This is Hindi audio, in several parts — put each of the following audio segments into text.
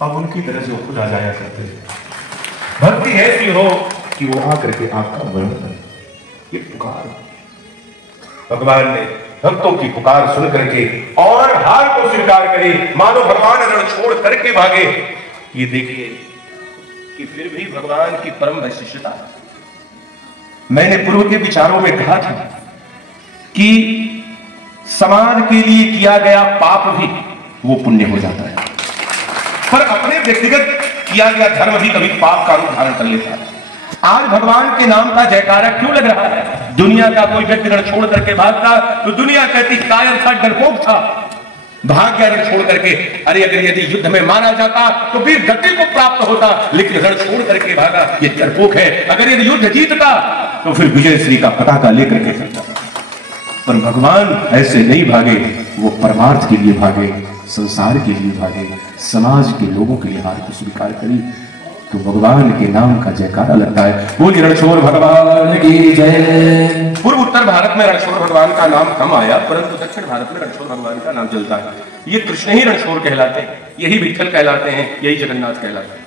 अब उनकी तरह से वो खुद आ जाया करते हैं। भक्ति ऐसी हो कि वो आकर के आपका वर्ण करे। ये पुकार भगवान ने भक्तों की पुकार सुन करके और हार को स्वीकार करे, मानो भगवान रण छोड़ करके भागे। ये देखिए कि फिर भी भगवान की परम वैशिष्टता। मैंने पूर्व के विचारों में कहा था कि समाज के लिए किया गया पाप भी वो पुण्य हो जाता है, पर अपने व्यक्तिगत किया गया धर्म भी कभी पाप का रूप धारण कर लेता है। आज भगवान के नाम का जयकारा क्यों लग रहा है? दुनिया का कोई व्यक्ति रण छोड़ करके भागता तो दुनिया कहती कायर था, डरपोक था, भाग गया रण छोड़ करके। अरे अगर यदि युद्ध में मारा जाता तो वीर गति को प्राप्त होता, लेकिन रण छोड़ करके भागा, ये डरपोक है। अगर यदि युद्ध जीतता तो फिर विजयश्री का पताका लेकर के चलता। पर भगवान ऐसे नहीं भागे, वो परमार्थ के लिए भागे, संसार के लिए भागे, समाज के लोगों के लिए हार को स्वीकार करी। तो भगवान के नाम का जयकारा लगता है। बोलिए रणछोड़ भगवान की जय। पूर्व उत्तर भारत में रणछोड़ भगवान का नाम कम आया, परंतु दक्षिण भारत में रणछोड़ भगवान का नाम चलता है। ये कृष्ण ही रणछोड़ कहलाते हैं, यही विठ्ठल कहलाते हैं, यही जगन्नाथ कहलाते हैं।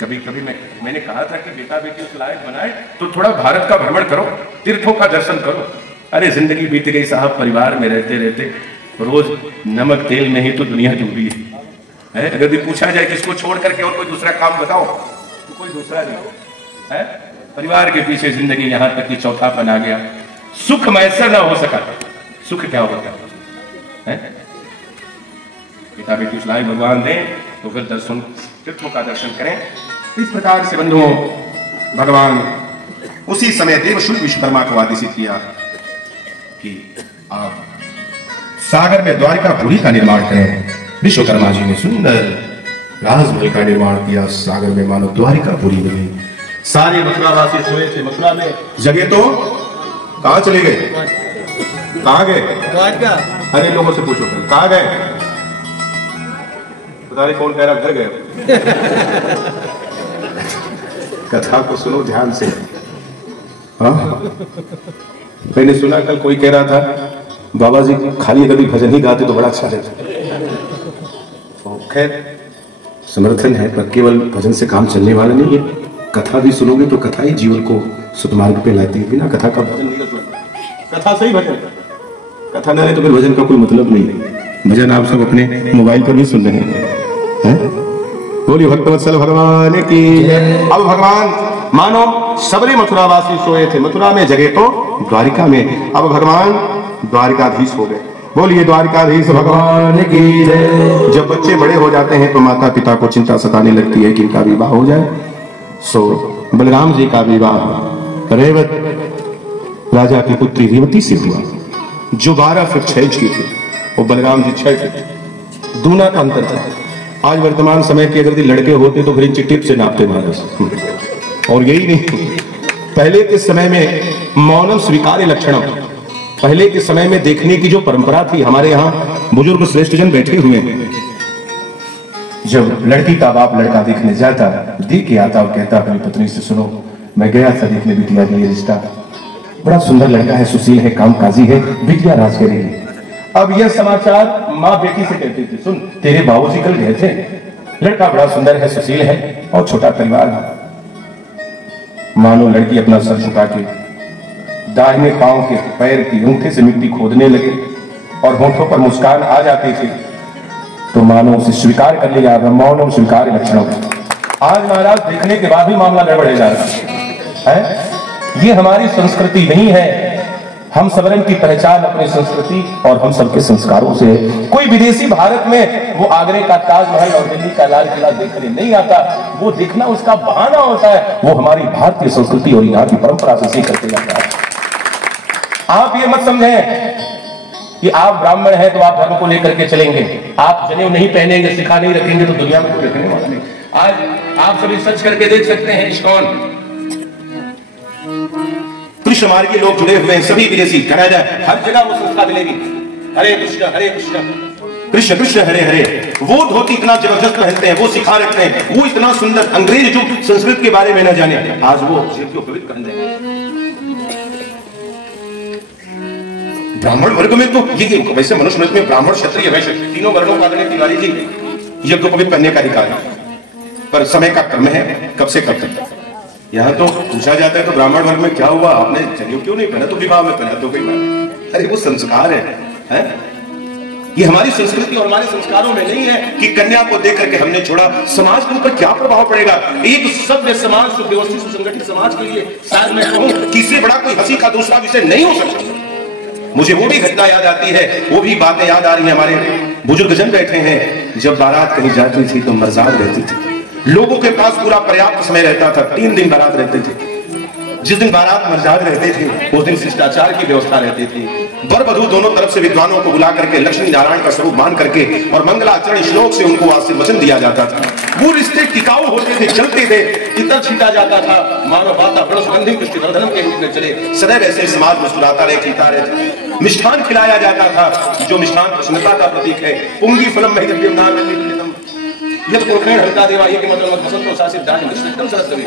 कभी कभी मैंने कहा था कि बेटा बेटी उस लायक बनाए तो थोड़ा भारत का भ्रमण करो, तीर्थों का दर्शन करो। अरे जिंदगी बीत गई साहब, परिवार में रहते रहते रोज नमक तेल नहीं तो दुनिया डूबी है। अगर भी पूछा जाए किसको छोड़ करके और कोई दूसरा काम बताओ तो कोई दूसरा नहीं है। परिवार के पीछे जिंदगी यहां तक कि चौथापन आ गया। सुख मैसर ना हो सका, सुख क्या होता है? पिता बेटी उस लायक भगवान दें तो फिर दर्शन, तीर्थों का दर्शन करें। इस प्रकार से बंधुओं, भगवान उसी समय देवशूल विश्वकर्मा को आदेशित किया कि आप सागर में द्वारिकापुरी का निर्माण करें। विश्वकर्मा जी ने सुंदर राजमहल का निर्माण किया। सागर में मानो द्वारिकापुरी बनी। सारे मथुरावासी सोए थे। मथुरा में जगह तो कहां चले गए? कहां गए? द्वारका। अरे लोगों से पूछो कहां गए? बता रहे कौन कह रहा घर गए। कथा को सुनो ध्यान से। हाँ, मैंने सुना कल कोई कह रहा था बाबा जी खाली कभी भजन ही गाते तो बड़ा अच्छा रहता। खैर समर्थन है, पर केवल भजन से काम चलने वाला नहीं है। कथा भी सुनोगे तो कथा ही जीवन को सतमार्ग पे लाती है। बिना कथा का भजन नहीं होता। कथा सही भजन, कथा ना रहे तो फिर भजन का कोई मतलब नहीं। भजन आप सब अपने मोबाइल पर भी सुन रहे हैं। बोलिए भक्तवत्सल भगवान की। अब भगवान मानो सबरे मथुरावासी सोए थे। मथुरा में जगह तो द्वारिका में। अब भगवान द्वारिकाधीश हो गए। बोलिए द्वारिकाधीश भगवान की जय। जब बच्चे बड़े हो जाते हैं तो माता पिता को चिंता सताने लगती है कि इनका विवाह हो जाए। सो बलराम जी का विवाह रेवत राजा की पुत्री रेवती से हुआ, जो 12 फुट 6 इंच की थी। वो बलराम जी 6 फुट, दूना का अंतर था। आज वर्तमान समय के अगर लड़के होते तो फिर इंच टिप से नापते महाराज। और यही नहीं, पहले के समय में मौनम स्वीकार्य लक्षणम, पहले के समय में देखने की जो परंपरा थी। हमारे यहाँ बुजुर्ग श्रेष्ठ जन बैठे हुए हैं। जब लड़की का बाप लड़का देखने जाता, देख के आता और कहता अपनी पत्नी से, सुनो मैं गया था देखने बिटिया का ये रिश्ता, बड़ा सुंदर लड़का है, सुशील है, कामकाजी है, बिटिया राज करेगी। अब यह समाचार माँ बेटी से कहती थी, सुन तेरे बाबूजी कल गए थे, लड़का बड़ा सुंदर है, सुशील है और छोटा परिवार है। मानो लड़की अपना सर झुका के दाहिने पांव के पैर की अंगूठे से मिट्टी खोदने लगे और होठों पर मुस्कान आ जाती थी तो मानो उसे स्वीकार कर लिया। मौनम स्वीकार लक्षणों। आज महाराज देखने के बाद भी मामला गड़बड़ जा रहा है। ये हमारी संस्कृति नहीं है। हम सबरन की पहचान अपनी संस्कृति और हम सबके संस्कारों से है। कोई विदेशी भारत में वो आगरे का ताजमहल और दिल्ली का लाल किला देखने नहीं आता, वो देखना उसका बहाना होता है। वो हमारी भारतीय संस्कृति और यहाँ की परंपरा से सीख करके जाता है। आप ये मत समझें कि आप ब्राह्मण हैं तो आप धर्म को लेकर के चलेंगे, आप जनेऊ नहीं पहनेंगे, सिखा नहीं रखेंगे तो दुनिया में कोई रखने वाला नहीं। आज आप सभी सर्च करके देख सकते हैं, इस्कॉन कृष्ण मार्गी लोग जुड़े हुए हैं, सभी विदेशी, कनाडा, हर जगह वो संस्था मिलेगी। हरे कृष्ण कृष्ण कृष्ण हरे हरे। वो धोती इतना जबरदस्त पहनते हैं, वो सिखा रखते हैं, वो इतना सुंदर। अंग्रेज जो संस्कृत के बारे में न जाने, आज वो पवित्र कर देंगे। ब्राह्मण वर्ग में तो ये वैसे मनुष्य में ब्राह्मण क्षत्रिय वैश्य तीनों वर्णों का आदरणीय तिवारी जी यज्ञोपवीत पहनने का अधिकार है, पर समय का क्रम है, कब से कब तक। यहाँ तो पूछा जाता है तो ब्राह्मण वर्ग में क्या हुआ, आपने जनेऊ क्यों नहीं पहना, तो विवाह में पहना तो कोई बात। अरे वो संस्कार है? ये हमारी संस्कृति और हमारे संस्कारों में नहीं है कि कन्या को देख करके हमने छोड़ा। समाज के ऊपर क्या प्रभाव पड़ेगा? एक सभ्य समाज, सुव्यवस्थित सुसंगठित समाज के लिए शायद मैं कहूं कि इससे बड़ा कोई हंसी का दूसरा विषय नहीं हो सकता। मुझे वो भी घटना याद आती है, वो भी बातें याद आ रही है। हमारे बुजुर्गजन बैठे हैं, जब बारात कहीं जाती थी तो मर्जाद रहती थी, लोगों के पास पूरा पर्याप्त समय रहता था, 3 दिन बारात रहते थे। जिस दिन बारात मर्जाद रहते थे उस दिन शिष्टाचार की व्यवस्था रहती थी। वर वधू दोनों तरफ से विद्वानों को बुला करके लक्ष्मी नारायण का स्वरूप मान करके और मंगलाचरण श्लोक से उनको आशीर्वचन दिया जाता था। वो रिश्ते टिकाऊ होते थे, चलते थे, इतर छीटा जाता था, मानव वातावरण सुगंधिम पुष्टिवर्धनम के रूप में चले। सदैव ऐसे समाज मुस्कुराता रहे, खिलता रहे। मिष्ठान खिलाया जाता था, जो मिष्ठान प्रसन्नता का प्रतीक है। पुंगी फलम महितव्यम नाम यद पुरखेण हरता देवा ये के मतलब बसंतो शासित दान मिश्रितम सरस्वती।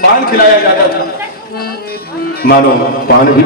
पान खिलाया जाता था, मानो पान भी